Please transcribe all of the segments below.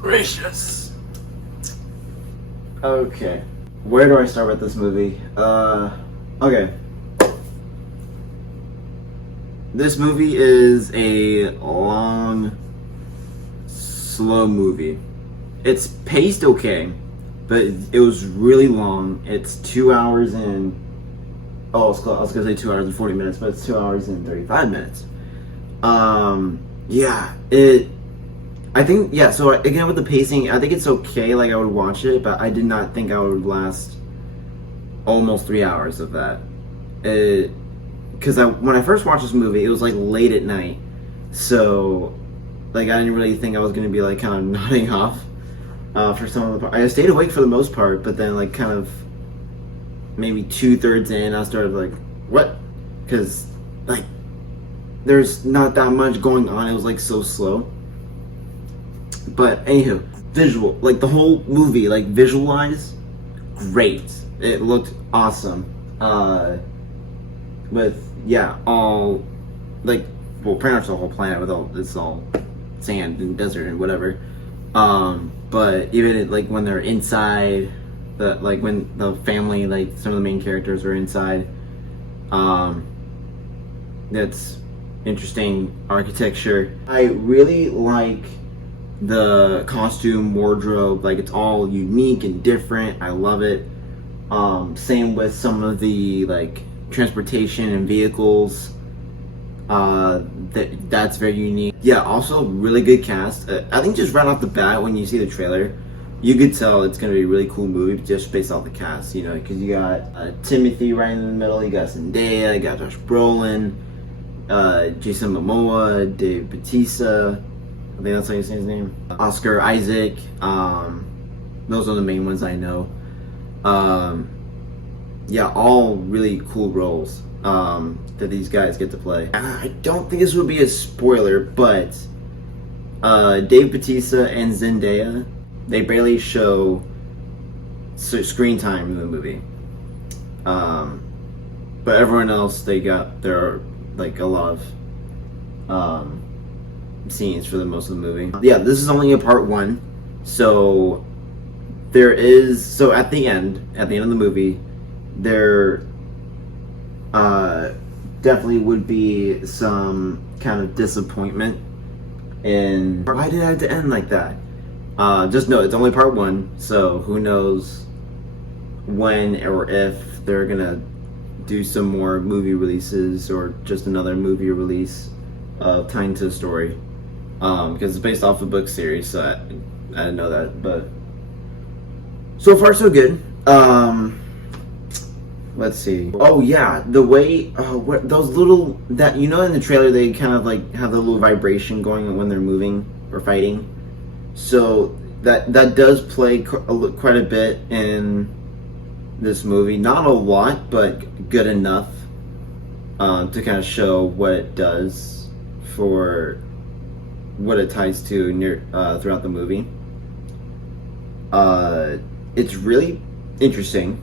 gracious. Okay. Where do I start with this movie? Okay. This movie is a long, slow movie. It's paced okay, but it was really long. It's 2 hours and... Oh, I was gonna say 2 hours and 40 minutes, but it's 2 hours and 35 minutes. Yeah, I think, yeah, so again with the pacing, I think it's okay, like I would watch it, but I did not think I would last almost 3 hours of that. Because when I first watched this movie, it was like late at night, so like I didn't really think I was gonna be like kind of nodding off for some of the I stayed awake for the most part, but then like kind of maybe 2/3 in, I started like, what? Because like there's not that much going on. It was like so slow. But anywho, visual, like the whole movie, like visualize, great. It looked awesome. With all like, well, pretty much the whole planet with all it's all sand and desert and whatever. But even like when they're inside, like when the family, like some of the main characters are inside, that's interesting architecture. I really like the costume wardrobe, like it's all unique and different. I love it. Same with some of the like transportation and vehicles. That's very unique. Yeah, also really good cast. I think just right off the bat when you see the trailer, you could tell it's gonna be a really cool movie just based off the cast. You know, because you got Timothy right in the middle, you got Zendaya, you got Josh Brolin, Jason Momoa, Dave Bautista. I think that's how you say his name. Oscar Isaac. Those are the main ones I know. Yeah, all really cool roles that these guys get to play. I don't think this would be a spoiler, but Dave Bautista and Zendaya, they barely show screen time in the movie. But everyone else, there are like a lot of scenes for the most of the movie. Yeah, this is only a part one, so at the end of the movie, there definitely would be some kind of disappointment in why did it have to end like that. Just know it's only part one, so who knows when or if they're gonna do some more movie releases or just another movie release tying to the story, because it's based off a book series, so I didn't know that, but so far so good. Let's see. Oh yeah, the way those little, that you know in the trailer they kind of like have the little vibration going when they're moving or fighting. So that does play quite a bit in this movie. Not a lot, but good enough to kind of show what it does for what it ties to throughout the movie. It's really interesting.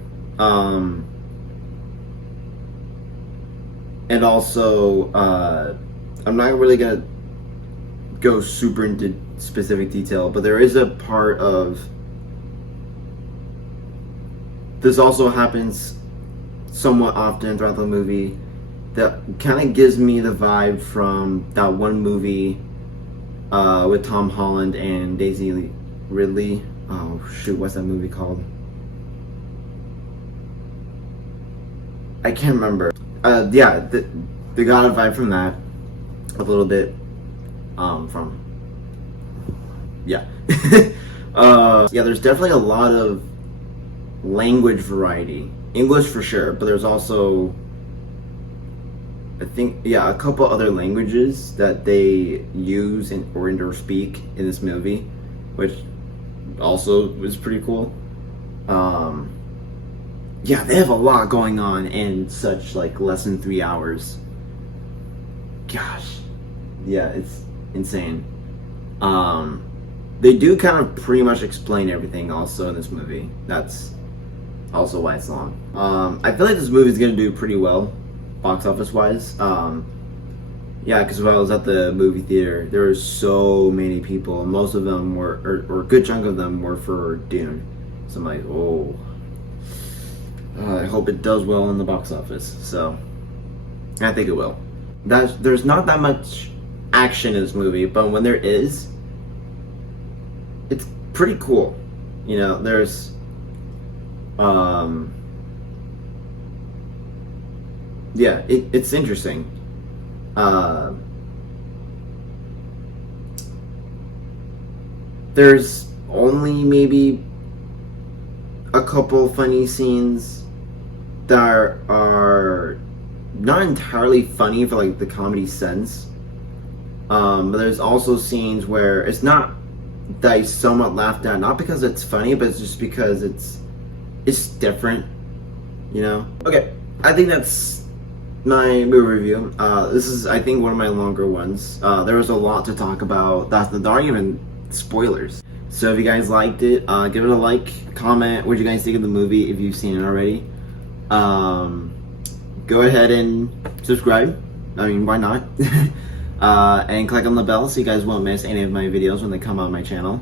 And also, I'm not really gonna go super into specific detail, but there is a part of this also happens somewhat often throughout the movie that kind of gives me the vibe from that one movie with Tom Holland and Daisy Ridley. Oh shoot, what's that movie called? I can't remember. Yeah, they got a vibe from that a little bit. From yeah, yeah. There's definitely a lot of language variety. English for sure, but there's also, I think, yeah, a couple other languages that they use or speak in this movie, which also was pretty cool. Yeah, they have a lot going on in such like less than 3 hours. Gosh, yeah, it's insane. They do kind of pretty much explain everything also in this movie. That's also why it's long. I feel like this movie is gonna do pretty well, box office wise. Yeah, because while I was at the movie theater, there were so many people. Most of them were, or a good chunk of them were for Dune. So I'm like, oh, I hope it does well in the box office. So I think it will. There's not that much action in this movie, but when there is, it's pretty cool. You know, there's yeah, it's interesting. Uh, there's only maybe a couple funny scenes that are not entirely funny for like the comedy sense. But there's also scenes where it's not that I somewhat laughed at, not because it's funny, but it's just because it's different, you know. Okay, I think that's my movie review. This is, I think, one of my longer ones. There was a lot to talk about. There aren't even spoilers. So if you guys liked it, give it a like, comment what you guys think of the movie if you've seen it already. Go ahead and subscribe. I mean, why not? And click on the bell so you guys won't miss any of my videos when they come on my channel.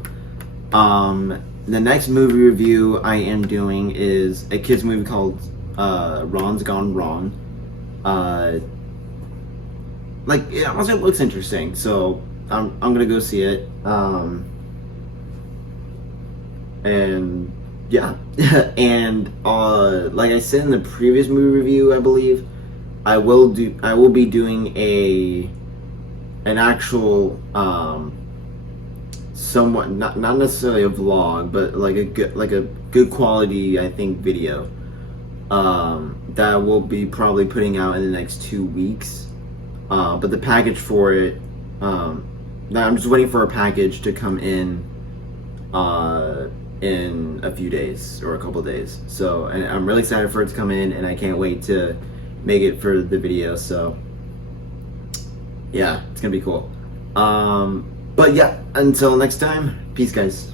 The next movie review I am doing is a kids movie called Ron's Gone Wrong. Like, yeah, honestly, it looks interesting, so I'm gonna go see it. And yeah, and like I said in the previous movie review, I believe I will be doing an actual somewhat not necessarily a vlog, but like a good quality, I think, video that we'll be probably putting out in the next 2 weeks. But the package for it, I'm just waiting for a package to come in a few days or a couple days. So, and I'm really excited for it to come in, and I can't wait to make it for the video. So yeah, it's gonna be cool. But yeah, until next time, peace, guys.